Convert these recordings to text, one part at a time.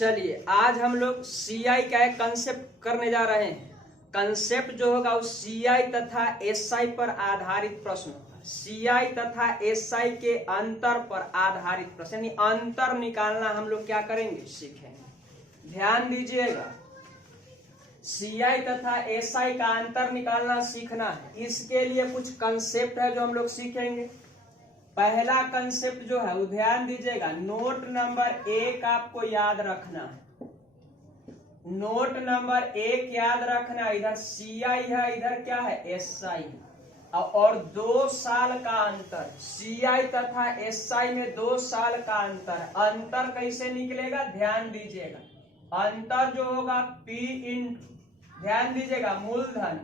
चलिए आज हम लोग सीआई का एक कंसेप्ट करने जा रहे हैं। कंसेप्ट जो होगा वो सीआई तथा एसआई पर आधारित प्रश्न होगा। सीआई तथा एसआई के अंतर पर आधारित प्रश्न, यानी अंतर निकालना हम लोग क्या करेंगे, सीखेंगे। ध्यान दीजिएगा, सीआई तथा एसआई का अंतर निकालना सीखना है। इसके लिए कुछ कंसेप्ट है जो हम लोग सीखेंगे। पहला कंसेप्ट जो है वो ध्यान दीजिएगा, नोट नंबर 1 आपको याद रखना है। नोट नंबर 1 याद रखना, इधर सीआई है, इधर क्या है, एसआई है। और 2 साल का अंतर, सीआई तथा एसआई में 2 साल का अंतर। अंतर कैसे निकलेगा, ध्यान दीजिएगा। अंतर जो होगा P इंटू, ध्यान दीजिएगा, मूलधन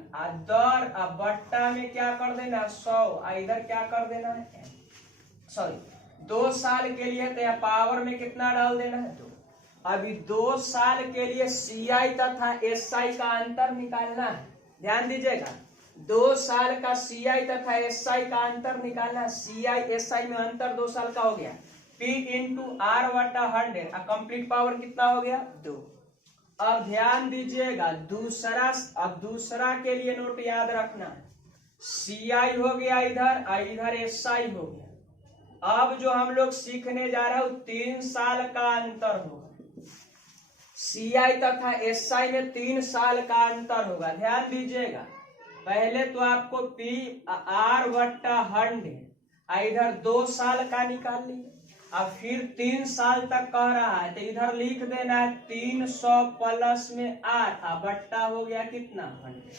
दर बट्टा में क्या कर देना, 100, इधर क्या कर देना है, सॉरी 2 साल के लिए तो यहाँ पावर में कितना डाल देना है, 2। अभी 2 साल के लिए सीआई तथा एसआई का अंतर निकालना है। ध्यान दीजिएगा, 2 साल का सीआई तथा एसआई का अंतर निकालना है। सीआई एसआई में अंतर 2 साल का हो गया, P इंटू आर बटा 100, कंप्लीट पावर कितना हो गया, 2। अब ध्यान दीजिएगा, दूसरा के लिए नोट याद रखना है। सीआई हो गया इधर, इधर एसआई हो गया। अब जो हम लोग सीखने जा रहे हैं 3 साल का अंतर होगा। सीआई तथा एसआई में 3 साल का अंतर होगा। ध्यान दीजिएगा, पहले तो आपको P आर बट्टा 100, इधर 2 साल का निकाल लीजिए। अब फिर 3 साल तक कह रहा है तो इधर लिख देना है 300 प्लस में आर, बट्टा हो गया कितना, 100।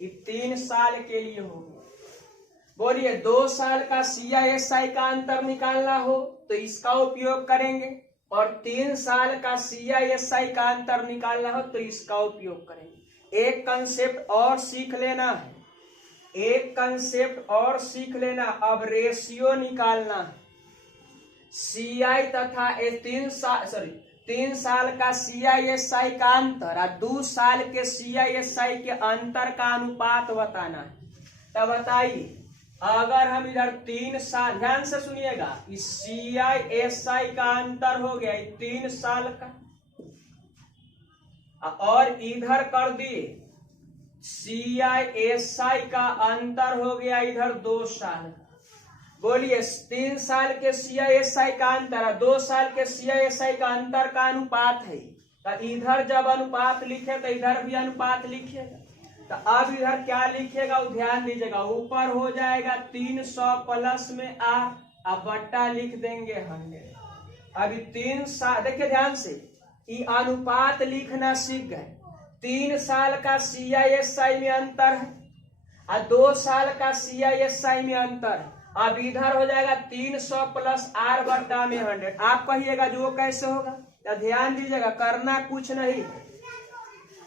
ये 3 साल के लिए हो गया। बोलिए 2 साल का सीआई एसआई का अंतर निकालना हो तो इसका उपयोग करेंगे, और 3 साल का सीआई एसआई का अंतर निकालना हो तो इसका उपयोग करेंगे। एक कंसेप्ट और सीख लेना है, एक कंसेप्ट और सीख लेना। अब रेशियो निकालना है। सीआई तथा 3 साल का सीआई एसआई का अंतर और 2 साल के सीआई एसआई के अंतर का अनुपात बताना है। तब बताइए, अगर हम इधर 3 साल, ध्यान से सुनिएगा, इस सीआई एसआई का अंतर हो गया 3 साल का, और इधर कर दिए सीआई एसआई का अंतर हो गया इधर 2 साल का। बोलिए 3 साल के सीआई एसआई का अंतर, 2 साल के सीआई एसआई का अंतर का अनुपात है। तो इधर जब अनुपात लिखे तो इधर भी अनुपात लिखेगा। तो अब इधर क्या लिखेगा वो ध्यान दीजिएगा, ऊपर हो जाएगा 300 प्लस में आर, बट्टा लिख देंगे 100। अभी 3 साल, देखिए ध्यान से, ये अनुपात लिखना सीख गए। 3 साल का सीआई एसआई में अंतर है और 2 साल का सीआई एसआई में अंतर है। अब इधर हो जाएगा 300 प्लस आर बट्टा में 100। आप कहिएगा जो कैसे होगा, तो ध्यान दीजिएगा, करना कुछ नहीं,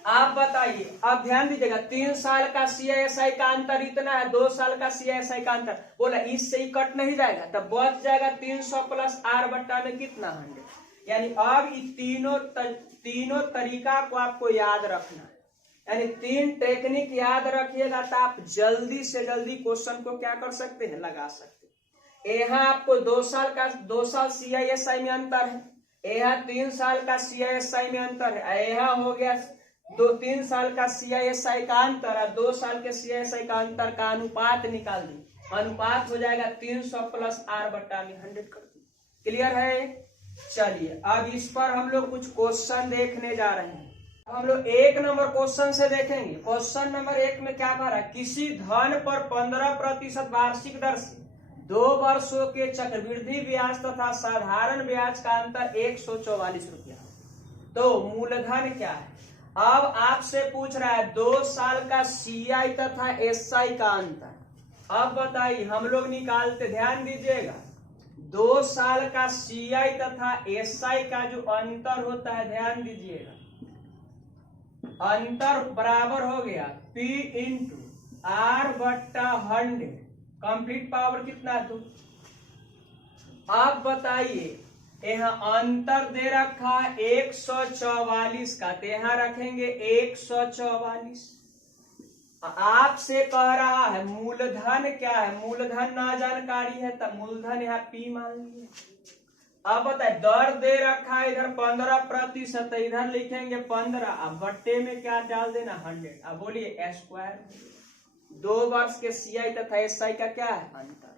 आप बताइए। अब ध्यान दीजिएगा, 3 साल का सीआईएसआई का अंतर इतना है, 2 साल का सीआईएसआई का अंतर, बोला इससे ही कट नहीं जाएगा, तब बच जाएगा 300 प्लस आर बट्टा में कितना, 100। यानी अब तीनों तरीका को आपको याद रखना है, यानी 3 टेक्निक याद रखिएगा तो आप जल्दी से जल्दी क्वेश्चन को क्या कर सकते हैं, लगा सकते हैं। यहाँ आपको 2 साल सीआईएसआई में अंतर है, यहाँ 3 साल का सीआईएसआई में अंतर है, यहाँ हो गया 3 साल का सीआईएसआई का अंतर और 2 साल के सीआईएसआई का अंतर का अनुपात निकाल दी। अनुपात हो जाएगा 300 प्लस आर बट्टा में 100 कर दी। क्लियर है। चलिए अब इस पर हम लोग कुछ क्वेश्चन देखने जा रहे हैं। हम लोग 1 नंबर क्वेश्चन से देखेंगे। क्वेश्चन नंबर 1 में क्या कह रहा है, किसी धन पर 15% वार्षिक दर से 2 वर्षों के चक्रवृद्धि ब्याज तथा साधारण ब्याज का अंतर 144 रुपया, तो मूलधन क्या है। अब आपसे पूछ रहा है 2 साल का सीआई तथा एसआई का अंतर। अब बताइए हम लोग निकालते, ध्यान दीजिएगा, 2 साल का सीआई तथा एसआई का जो अंतर होता है, ध्यान दीजिएगा, अंतर बराबर हो गया P इंटू आर बट्टा 100, कंप्लीट पावर कितना है, 2। आप बताइए, यहाँ अंतर दे रखा है 144 का, तो यहाँ रखेंगे 144। आपसे कह रहा है मूलधन क्या है, मूलधन ना जानकारी है तो मूलधन यहाँ P मान लीजिए। अब बताए दर दे रखा है इधर 15%, इधर लिखेंगे 15, अब बट्टे में क्या डाल देना 100। अब बोलिए स्क्वायर। 2 वर्ष के सीआई तथा एसआई का क्या है अंतर।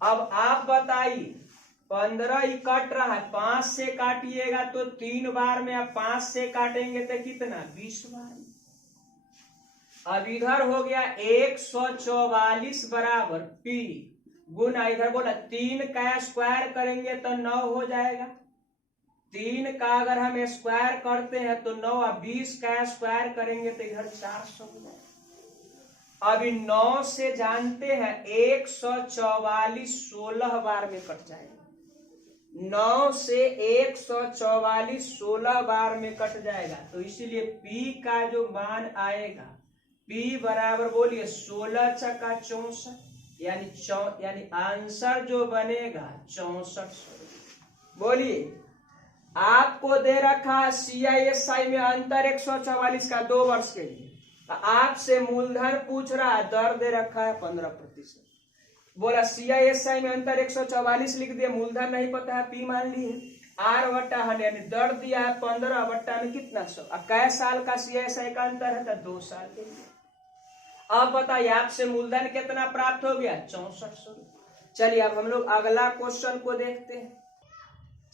अब आप बताइए 15 ही कट रहा है, 5 से काटिएगा तो 3 बार में, अब 5 से काटेंगे तो कितना 20 बार में। अब इधर हो गया 144 बराबर पी गुना, इधर बोला 3 का स्क्वायर करेंगे तो 9 हो जाएगा। 3 का अगर हम स्क्वायर करते हैं तो 9, और 20 का स्क्वायर करेंगे तो इधर 400 हो जाएगा। अभी 9 से जानते हैं 144 16 बार में कट जाएगा। 9 से 144 16 बार में कट जाएगा, तो इसीलिए P का जो मान आएगा P बराबर बोलिए 16 छक्का 64, यानी आंसर जो बनेगा 6400। बोलिए आपको दे रखा है CISI में अंतर 144 का 2 वर्ष के लिए, आपसे मूलधन पूछ रहा है, दर दे रखा है 15%। बोला CISI में अंतर 144 लिख दिया, मूलधन नहीं पता है, P मान लिए, R बट्टा 100 यानी दर दिया है 15 बट्टा में कितना 100। अब कै साल का CISI का अंतर है तो 2 साल के लिए। अब बताइए आपसे मूलधन कितना प्राप्त हो गया 6400। चलिए अब हम लोग अगला क्वेश्चन को देखते हैं।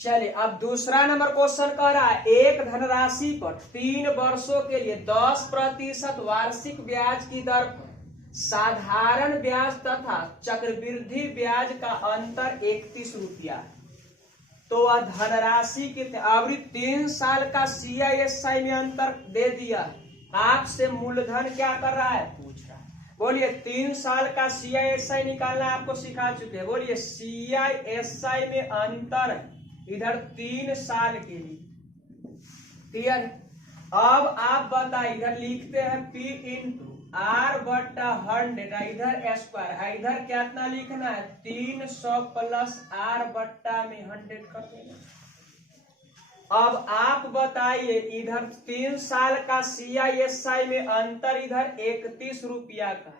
चलिए अब दूसरा नंबर क्वेश्चन कह रहा है एक धनराशि पर 3 वर्षों के लिए 10% वार्षिक ब्याज की दर पर साधारण ब्याज तथा चक्रवृद्धि ब्याज का अंतर 31 रुपया है, तो वह धनराशि कितने। अभी 3 साल का CISI में अंतर दे दिया, आपसे मूलधन क्या कर रहा है पूछ रहा है। बोलिए 3 साल का CISI निकालना आपको सिखा चुके हैं। बोलिए CISI में अंतर इधर 3 साल के लिए, क्लियर। अब आप बताइए इधर लिखते हैं P इंटू R बट्टा 100, इधर स्क्वायर, इधर कितना लिखना है 300 प्लस R बट्टा में 100 कर देना। अब आप बताइए इधर 3 साल का CISI में अंतर इधर 31 रुपया का,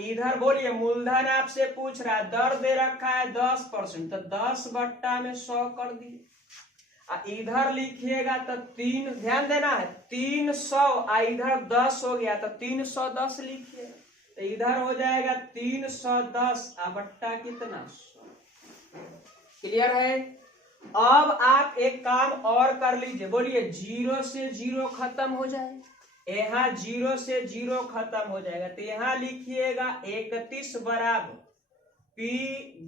इधर बोलिए मूलधन आपसे पूछ रहा है, दर दे रखा है 10%, तो 10 बट्टा में 100 कर दिए। इधर लिखिएगा तो 3, ध्यान देना है 300, इधर 10 हो गया तो 310 लिखिए, तो इधर हो जाएगा 310 बट्टा कितना 100। क्लियर है। अब आप एक काम और कर लीजिए, बोलिए 0 से 0 खत्म हो जाए, यहाँ 0 से 0 खत्म हो जाएगा, तो यहाँ लिखिएगा 31 बराबर P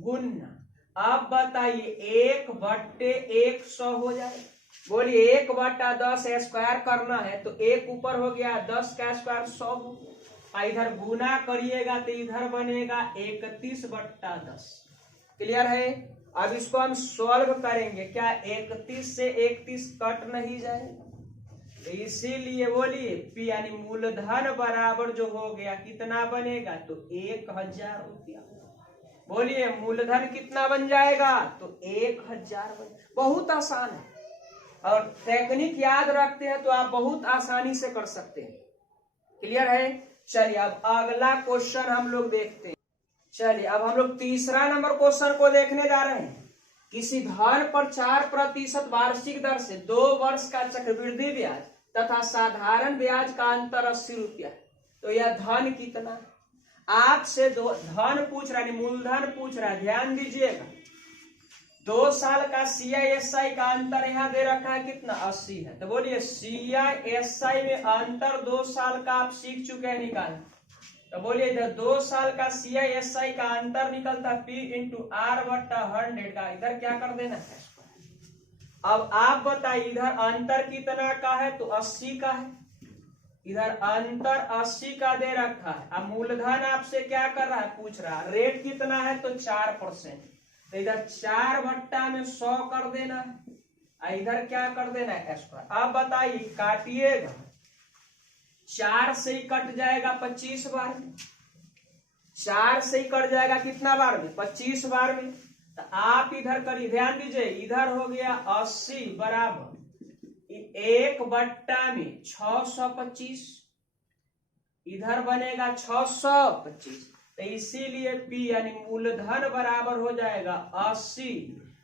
गुना, अब बताइए 1 बट्टे 100 हो जाए। बोलिए 1 बट्टा 10 स्क्वायर करना है तो 1 ऊपर हो गया, 10 का स्क्वायर 100 हो गया, इधर गुना करिएगा तो इधर बनेगा 31 बट्टा 10। क्लियर है। अब इसको हम सॉल्व करेंगे, क्या 31 से 31 कट नहीं जाएगा, तो इसीलिए बोलिए P यानी मूलधन बराबर जो हो गया कितना बनेगा तो 1000 रुपया। बोलिए मूलधन कितना बन जाएगा तो 1000 बन। बहुत आसान है और टेक्निक याद रखते हैं तो आप बहुत आसानी से कर सकते हैं। क्लियर है। चलिए अब अगला क्वेश्चन हम लोग देखते हैं। चलिए अब हम लोग तीसरा नंबर क्वेश्चन को देखने जा रहे हैं। किसी धन पर 4% वार्षिक दर से 2 वर्ष का चक्रवृद्धि ब्याज तथा साधारण ब्याज का अंतर 80 रुपया, तो यह धन कितना। आपसे धन पूछ रहा है, मूलधन पूछ रहा है, ध्यान दीजिएगा। 2 साल का CISI का अंतर यहाँ दे रखा है कितना 80 है, तो बोलिए CISI में अंतर 2 साल का आप सीख चुके हैं निकालना, तो बोलिए इधर 2 साल का CISI का अंतर निकलता P इंटू R बट्टा 100 का, इधर क्या कर देना है। अब आप बताइए इधर अंतर कितना का है तो 80 का है, इधर अंतर 80 का दे रखा है। अब मूलधन आपसे क्या कर रहा है पूछ रहा है, रेट कितना है तो 4%, तो इधर 4 बट्टा में 100 कर देना है, इधर क्या कर देना है स्क्वायर। अब बताइए काटिएगा, 4 से ही कट जाएगा 25 बार में, 4 से ही कट जाएगा कितना बार में 25 बार में, तो आप इधर करिए, ध्यान दीजिए इधर हो गया 80 बराबर 1 बट्टा में 625, इधर बनेगा 625, तो इसीलिए P यानी मूलधन बराबर हो जाएगा 80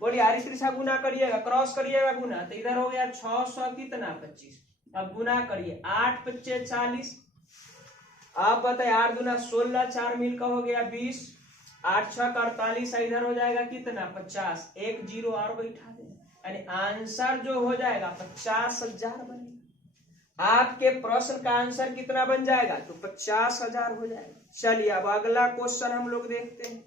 बोलिए हरी त्रिशा गुना करिएगा, क्रॉस करिएगा गुना, तो इधर हो गया 600 कितना 25। अब गुना करिए 8 पच्चे 40। आप बताए 8 दूना 16, 4 मिल का हो गया 20, 8 6 का 48, इधर हो जाएगा कितना 50, एक जीरो और बैठा दे, यानी आंसर जो हो जाएगा 50,000 बनेगा। आपके प्रश्न का आंसर कितना बन जाएगा तो 50,000 हो जाएगा। चलिए अब अगला क्वेश्चन हम लोग देखते हैं।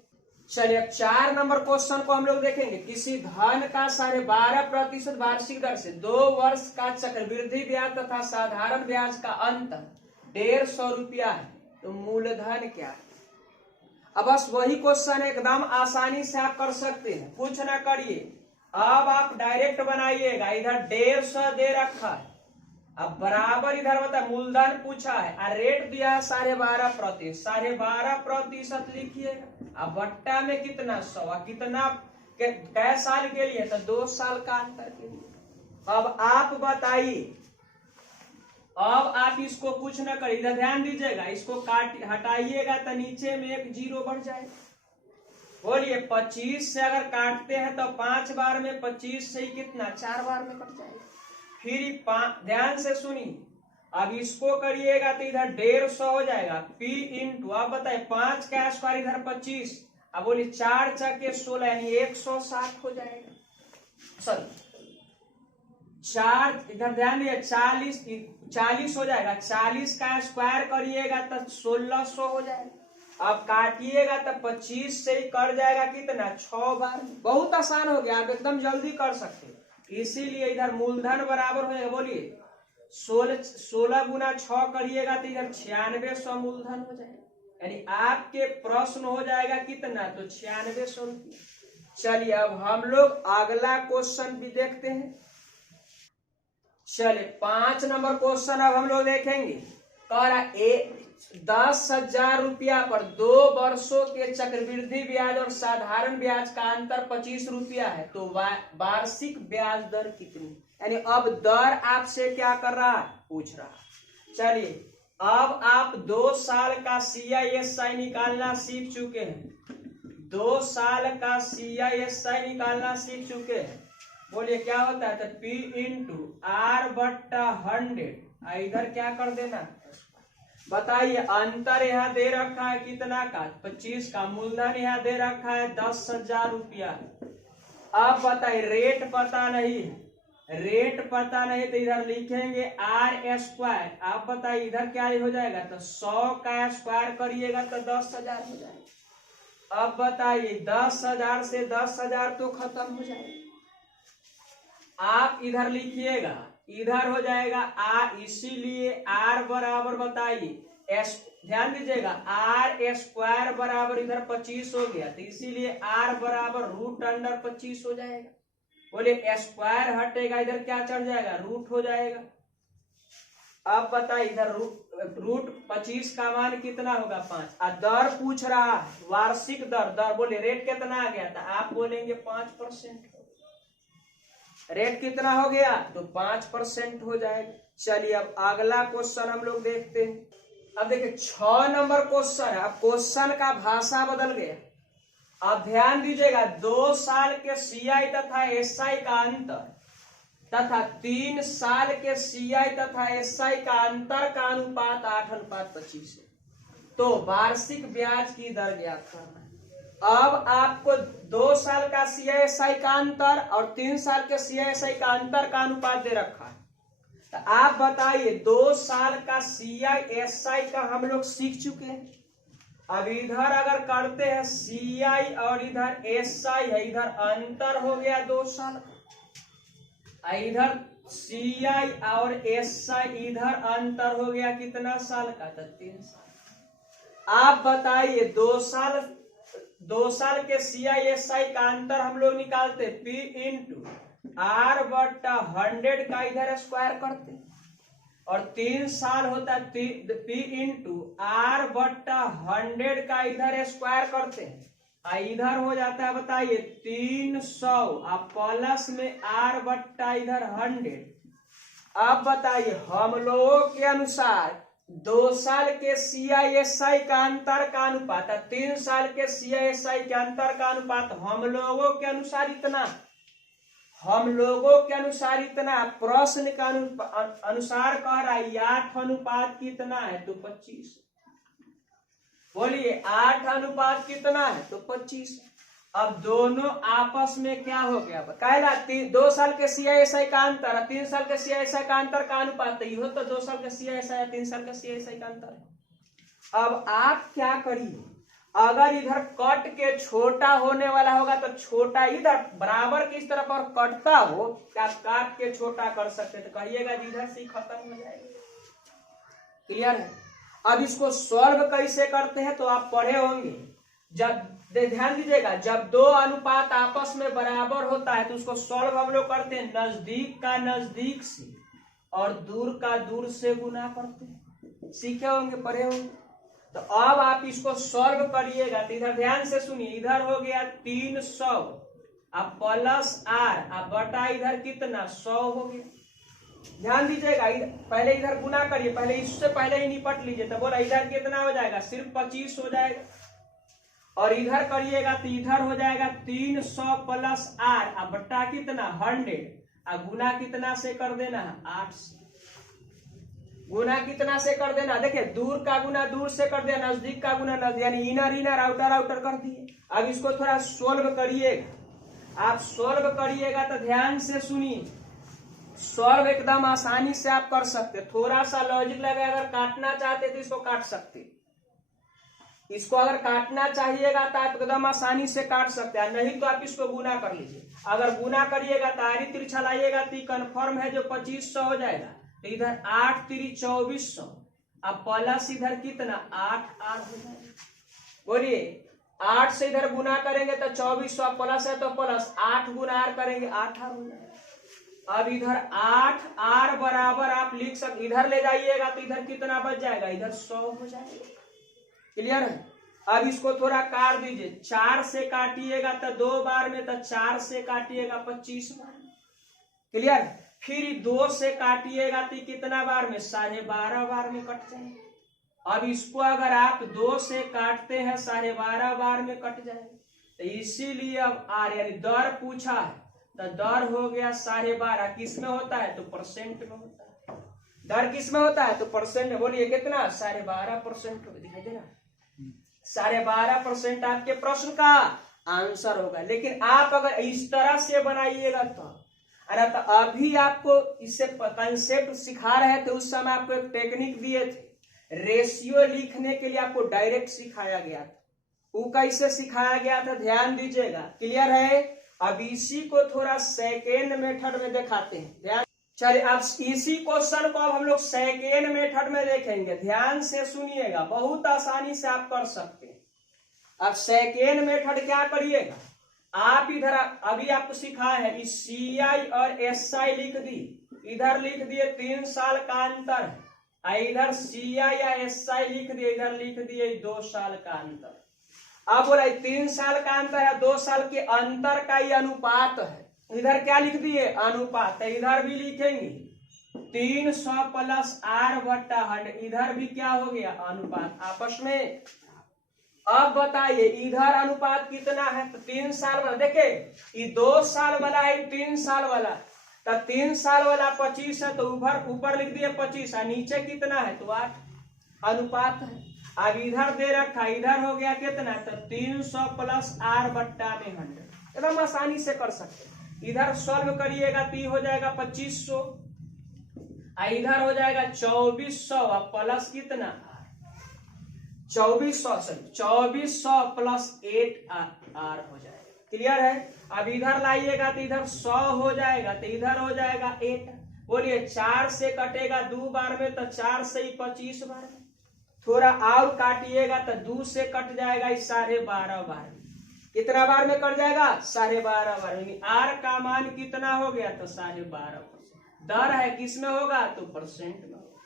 चलिए अब 4 नंबर क्वेश्चन को हम लोग देखेंगे। किसी धन का 12.5% वार्षिक दर से 2 वर्ष का चक्रवृद्धि ब्याज तथा साधारण ब्याज का अंतर 150 रुपया है, तो मूलधन क्या है। अब बस वही क्वेश्चन एकदम आसानी से आप कर सकते हैं, कुछ ना करिए। अब आप डायरेक्ट बनाइएगा, इधर 150 दे रखा है, अब बराबर इधर बता मूलधन पूछा है और रेट दिया है 12.5%, 12.5% लिखिएगा। अब बट्टा में कितना 100, कितना कै साल के लिए तो 2 साल का अंतर के लिए। अब आप बताइए, अब आप इसको कुछ न करिए, इधर ध्यान दीजिएगा, इसको काट हटाइएगा तो नीचे में एक जीरो बढ़ जाएगा। बोलिए 25 से अगर काटते हैं तो 5 बार में 25 से ही कितना 4 बार में कट जाएगा। फिर ध्यान से सुनिए, अब इसको करिएगा तो इधर 150 हो जाएगा, P इंटू आप बताए 5 का स्क्वायर इधर 25, अब बोलिए 4 चके 16 यानी 160 हो जाएगा। सर 4 इधर ध्यान दिए 40 हो जाएगा, 40 का स्क्वायर करिएगा तो 1600 हो जाएगा। अब काटिएगा तो 25 से ही कर जाएगा कितना 6 बार। बहुत आसान हो गया, आप एकदम जल्दी कर सकते हैं। इसीलिए इधर मूलधन बराबर हो जाएगा, बोलिए 16 गुना 6 करिएगा तो इधर 9600 मूलधन हो जाएगा, यानी आपके प्रश्न हो जाएगा कितना तो 9600 रुपया। चलिए अब हम लोग अगला क्वेश्चन भी देखते हैं। चलिए 5 नंबर क्वेश्चन अब हम लोग देखेंगे। कह रहा 10,000 रुपया पर 2 वर्षों के चक्रवृद्धि ब्याज और साधारण ब्याज का अंतर 25 रुपया है, तो वार्षिक ब्याज दर कितनी। यानी अब दर आपसे क्या कर रहा है पूछ रहा है। चलिए अब आप 2 साल का CISI निकालना सीख चुके हैं, 2 साल का CISI निकालना सीख चुके हैं। बोलिए क्या होता है तो P इंटू R बट्टा 100, इधर क्या कर देना बताइए। अंतर यहाँ दे रखा है कितना का 25 का, मूलधन यहाँ दे रखा है 10,000 रुपया। अब बताइए रेट पता नहीं है, रेट पता नहीं तो इधर लिखेंगे R स्क्वायर। आप बताइए इधर क्या हो जाएगा तो 100 का स्क्वायर करिएगा तो 10,000 हो जाएगा। अब बताइए 10,000 से 10,000 तो खत्म हो जाएगा। आप इधर लिखिएगा, इधर हो जाएगा R, इसीलिए R बराबर बताइए ध्यान दीजिएगा R स्क्वायर बराबर इधर 25 हो गया, तो इसीलिए R बराबर √25 हो जाएगा। बोले स्क्वायर हटेगा, इधर क्या चढ़ जाएगा रूट हो जाएगा। अब बताइए इधर √25 का मान कितना होगा 5, और दर पूछ रहा है वार्षिक दर। बोले रेट कितना आ गया था, आप बोलेंगे 5%। रेट कितना हो गया तो 5% हो जाएगा। चलिए अब अगला क्वेश्चन हम लोग देखते हैं। अब देखिए 6 नंबर क्वेश्चन है। अब क्वेश्चन का भाषा बदल गया। अब ध्यान दीजिएगा 2 साल के CI तथा SI का अंतर तथा 3 साल के CI तथा SI का अंतर का अनुपात 8:25 है, तो वार्षिक ब्याज की दर ज्ञात करना है। अब आपको 2 साल का CISI का अंतर और 3 साल के CISI का अंतर का अनुपात दे रखा है, तो आप बताइए 2 साल का CISI का हम लोग सीख चुके हैं। अब इधर अगर करते हैं CI और इधर SI है, इधर अंतर हो गया 2 साल का, इधर CI और SI इधर अंतर हो गया कितना साल का तो 3 साल। आप बताइए 2 साल के CISI का अंतर हम लोग निकालते P इंटू R बट्टा 100 का इधर स्क्वायर करते, और 3 साल होता है P इंटू R बट्टा 100 का इधर स्क्वायर करते हैं, इधर हो जाता है बताइए 300, अब प्लस में R बट्टा इधर 100। अब बताइए हम लोगों के अनुसार 2 साल के CISI का अंतर का अनुपात, 3 साल के CISI के अंतर का अनुपात हम लोगों के अनुसार इतना, हम लोगों के अनुसार इतना, प्रश्न का अनुसार कह रहा है 8 अनुपात कितना है तो 25। बोलिए 8 अनुपात कितना है तो 25। अब दोनों आपस में क्या हो गया कहला 2 साल के CISI का अंतर, 3 साल के CISI का अंतर का अनुपात, ये तो 2 साल के CISI या 3 साल के CISI का अंतर है। अब आप क्या करिए, अगर इधर कट के छोटा होने वाला होगा तो छोटा इधर बराबर किस तरफ और कटता हो क्या काट के छोटा कर सकते, तो कहिएगा इधर से खत्म हो जाएगा। क्लियर है। अब इसको सॉल्व कैसे करते हैं तो आप पढ़े होंगे, जब ध्यान दीजिएगा, जब 2 अनुपात आपस में बराबर होता है तो उसको सॉल्व हम लोग करते हैं नजदीक का नजदीक से और दूर का दूर से गुना करते हैं। सीखे होंगे, पढ़े होंगे। तो अब आप इसको सॉल्व करिएगा तो इधर ध्यान से सुनिए, इधर हो गया 300 अब प्लस r अब बटा इधर कितना 100 हो गया। ध्यान दीजिएगा, पहले इधर गुना करिए, पहले इससे पहले ही निपट लीजिए। तो बोला इधर कितना हो जाएगा, सिर्फ 25 हो जाएगा। और इधर करिएगा तो इधर हो जाएगा 300 प्लस r अब बटा कितना 100 अब गुना कितना से कर देना 8 से, गुना कितना से कर देना, देखिए दूर का गुना दूर से कर दिया, नजदीक का गुना नजदीक, यानी इनर इनर आउटर आउटर कर दिए। अब इसको थोड़ा सोल्व करिएगा, आप सोल्व करिएगा तो ध्यान से सुनिए, सॉल्व एकदम आसानी से आप कर सकते। थोड़ा सा लॉजिक लगे, अगर काटना चाहते तो इसको काट सकते, इसको अगर काटना चाहिएगा तो आप एकदम आसानी से काट सकते हैं, नहीं तो आप इसको गुना कर लीजिए। अगर गुना करिएगा तो आरी तिरछा लाइएगा तो कन्फर्म है जो 2500 हो जाएगा। तो इधर 8 3 2400 अब प्लस इधर कितना 8 हो जाएगा। बोलिए 8 से इधर गुना करेंगे तो 2400 प्लस है तो प्लस 8 गुना r करेंगे 8 हो जाएगा। अब इधर 8 r बराबर आप लिख सकते, इधर ले जाइएगा तो इधर कितना बच जाएगा, इधर 100 हो जाएगा। क्लियर है। अब इसको थोड़ा काट दीजिए, 4 से काटिएगा तो 2 बार में, तो 4 से काटिएगा 25 बार में। क्लियर। फिर 2 से काटिएगा तो कितना बार में 12.5 बार में कट जाएगा। अब इसको अगर आप 2 से काटते हैं 12.5 बार में कट जाएगा। तो इसीलिए अब r यानी दर पूछा है तो दर हो गया 12.5, किस में होता है तो परसेंट में होता है। दर किस में होता है तो परसेंट में। बोलिए कितना 12.5% दिखाई दे रहा, 12.5% आपके प्रश्न का आंसर होगा। लेकिन आप अगर इस तरह से बनाइएगा तो, अरे तो अभी आपको इससे कंसेप्ट सिखा रहे थे, उस समय आपको एक टेक्निक दिए थे, रेशियो लिखने के लिए आपको डायरेक्ट सिखाया गया था। वो कैसे सिखाया गया था ध्यान दीजिएगा। क्लियर है। अब इसी को थोड़ा सेकेंड मेथड में दिखाते हैं, ध्यान। चलिए अब इसी क्वेश्चन को अब हम लोग सेकेंड मेथड में देखेंगे, ध्यान से सुनिएगा, बहुत आसानी से आप कर सकते हैं। अब सेकेंड मेथड क्या करिएगा, आप इधर अभी आपको सिखाया है इस CI और SI लिख दी, इधर लिख दिए 3 साल का अंतर है, इधर CI या SI लिख दिए, इधर लिख दिए 2 साल का अंतर। अब बोला 3 साल का अंतर है, 2 साल के अंतर का ये अनुपात है, इधर क्या लिख दिए अनुपात, इधर भी लिखेंगे 300 प्लस r बट्टा 100, इधर भी क्या हो गया अनुपात आपस में। अब बताइए इधर अनुपात कितना है तो 3 साल वाला, देखे ये 2 साल वाला है 3 साल वाला, तो 3 साल वाला 25 है तो ऊपर लिख दिए 25 और नीचे कितना है तो 8 अनुपात है। अब इधर दे रखा, इधर हो गया कितना तो 300 प्लस r बट्टा में 100, एकदम आसानी से कर सकते हैं। इधर सॉल्व करिएगा तो हो जाएगा 2500, इधर हो जाएगा 2400 प्लस कितना 2400 प्लस 8r हो जाएगा। क्लियर है। अब इधर लाइएगा तो इधर 100 हो जाएगा तो इधर हो जाएगा 8। बोलिए 4 से कटेगा 2 बार में तो 4 से 25 बार में, थोड़ा और काटिएगा तो 2 से कट जाएगा 12.5 बार में। कितना बार में कट जाएगा 12.5 बार में। r का मान कितना हो गया तो 12.5%। दर है किसमें होगा तो परसेंट में होगा,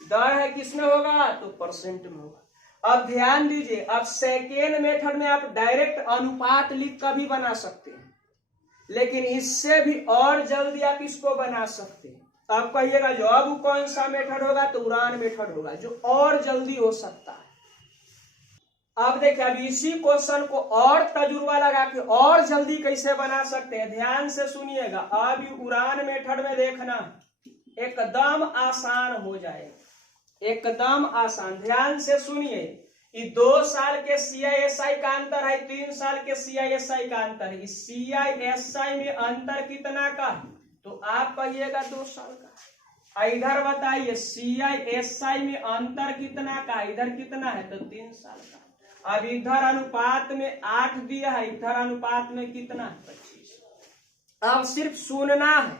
दर है किसमें होगा तो परसेंट में होगा। अब ध्यान दीजिए, अब सेकेंड मेथड में आप डायरेक्ट अनुपात लिख कर भी बना सकते हैं, लेकिन इससे भी और जल्दी आप इसको बना सकते हैं। अब कहिएगा जो अब कौन सा मेथड होगा, तो उड़ान मेथड होगा जो और जल्दी हो सकता है। अब देखिए, अब इसी क्वेश्चन को और तजुर्बा लगा के और जल्दी कैसे बना सकते हैं, ध्यान से सुनिएगा। अब उड़ान मेथड में देखना एकदम आसान हो जाएगा, एकदम आसान। ध्यान से सुनिए, ये 2 साल के CISI का अंतर है, 3 साल के CISI का अंतर है। CISI में अंतर कितना का है, तो आप कहिएगा 2 साल का। इधर बताइए CISI में अंतर कितना का, इधर कितना है, तो 3 साल का। अब इधर अनुपात में 8 दिया है, इधर अनुपात में कितना है, 25। अब सिर्फ सुनना है,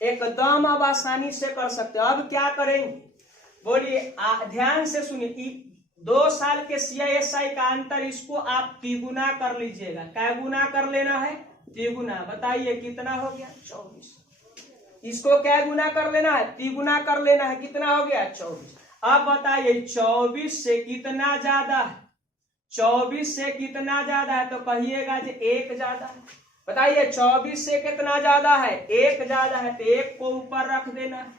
एकदम अब आसानी से कर सकते हो। अब क्या करेंगे, बोलिए, ध्यान से सुनिए। 2 साल के CISI का अंतर, इसको आप तिगुना कर लीजिएगा। क्या गुना कर लेना है, तिगुना। बताइए कितना हो गया, 24। इसको क्या गुना कर लेना है, तिगुना कर लेना है। कितना हो गया, 24। अब बताइए 24 से कितना ज्यादा है, 24 से कितना ज्यादा है, तो कहिएगा जो 1 ज्यादा है। बताइए 24 से कितना ज्यादा है, 1 ज्यादा है, तो 1 को ऊपर रख देना है।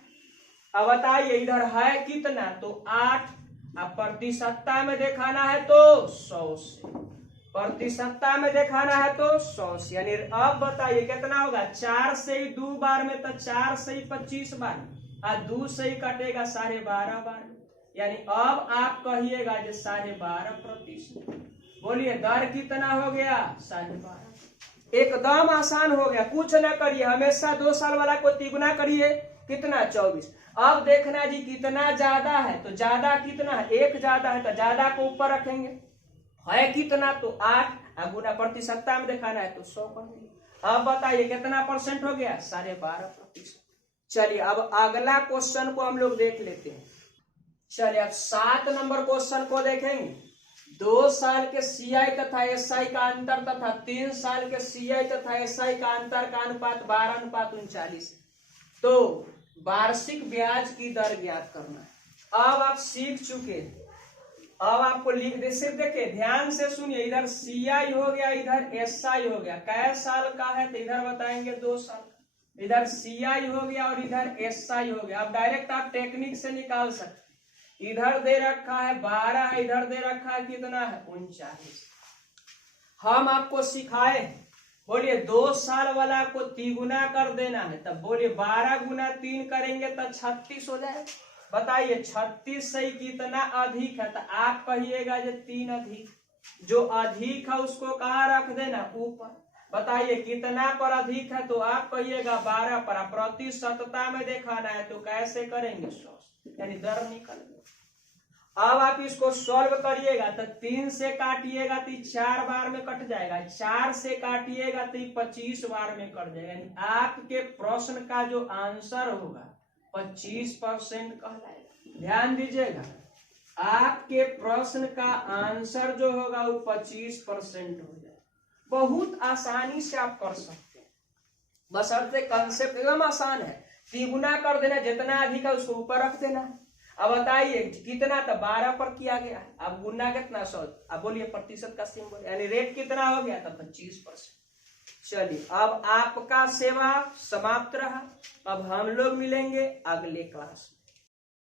अब बताइए इधर है कितना, तो 8। अब प्रतिशतता में दिखाना है तो 100 से, प्रतिशतता में दिखाना है तो 100 से। यानी अब बताइए कितना होगा, 4 से ही 2 बार में, तो 4 से ही 25 बार, और 2 से ही कटेगा 12.5 बार। यानी अब आप कहिएगा जो 12.5%। बोलिए दर कितना हो गया, 12.5। एकदम आसान हो गया, कुछ ना करिए, हमेशा 2 साल वाला को तिगुना करिए। कितना, 24। अब देखना जी कितना ज्यादा है, तो ज्यादा कितना है, 1 ज्यादा है, तो ज्यादा को ऊपर रखेंगे। है कितना, तो 8। गुना प्रतिशतता में दिखाना है तो 100 कर दिए। अब बताइए कितना परसेंट हो गया, 12.5%। चलिए अब अगला क्वेश्चन को हम लोग देख लेते हैं। चलिए अब 7 नंबर क्वेश्चन को देखेंगे। 2 साल के CI तथा SI का अंतर तथा 3 साल के CI तथा SI का अंतर का अनुपात 12:39। तो वार्षिक ब्याज की दर ज्ञात करना है। अब आप सीख चुके हैं, अब आपको लिख दे, सिर्फ देखिए ध्यान से सुनिए। इधर CI हो गया, इधर SI हो गया। कै साल का है, तो इधर बताएंगे 2 साल का। इधर CI हो गया और इधर SI हो गया। अब डायरेक्ट आप टेक्निक से निकाल सकते। इधर दे रखा है 12, इधर दे रखा है कितना है, 39। हम आपको सिखाए, बोलिए 2 साल वाला को तिगुना कर देना है, तब बोलिए 12 गुना 3 करेंगे तो 36 हो जाएगा। बताइए 36 से कितना अधिक है, तो आप कहिएगा जो 3 अधिक। जो अधिक है उसको कहाँ रख देना, ऊपर। बताइए कितना पर अधिक है, तो आप कहिएगा 12 पर। प्रतिशतता में दिखाना है तो कैसे करेंगे, 100, यानी दर निकल। अब आप इसको सॉल्व करिएगा तो 3 से काटिएगा तो 4 बार में कट जाएगा, 4 से काटिएगा तो 25 बार में कट जाएगा। यानी आपके प्रश्न का जो आंसर होगा 25% कहलाएगा। ध्यान दीजिएगा, आपके प्रश्न का आंसर जो होगा वो 25% हो जाएगा। बहुत आसानी से आप कर सकते हैं, बशर्ते कंसेप्ट एकदम आसान है। तिगुना कर देना, जितना अधिक है उसको ऊपर रख देना। अब बताइए कितना, तो 12 पर किया गया। अब गुना कितना, 100। अब बोलिए प्रतिशत का सिंबल, यानी रेट कितना हो गया था, 25%। चलिए अब आपका सेवा समाप्त रहा। अब हम लोग मिलेंगे अगले क्लास में।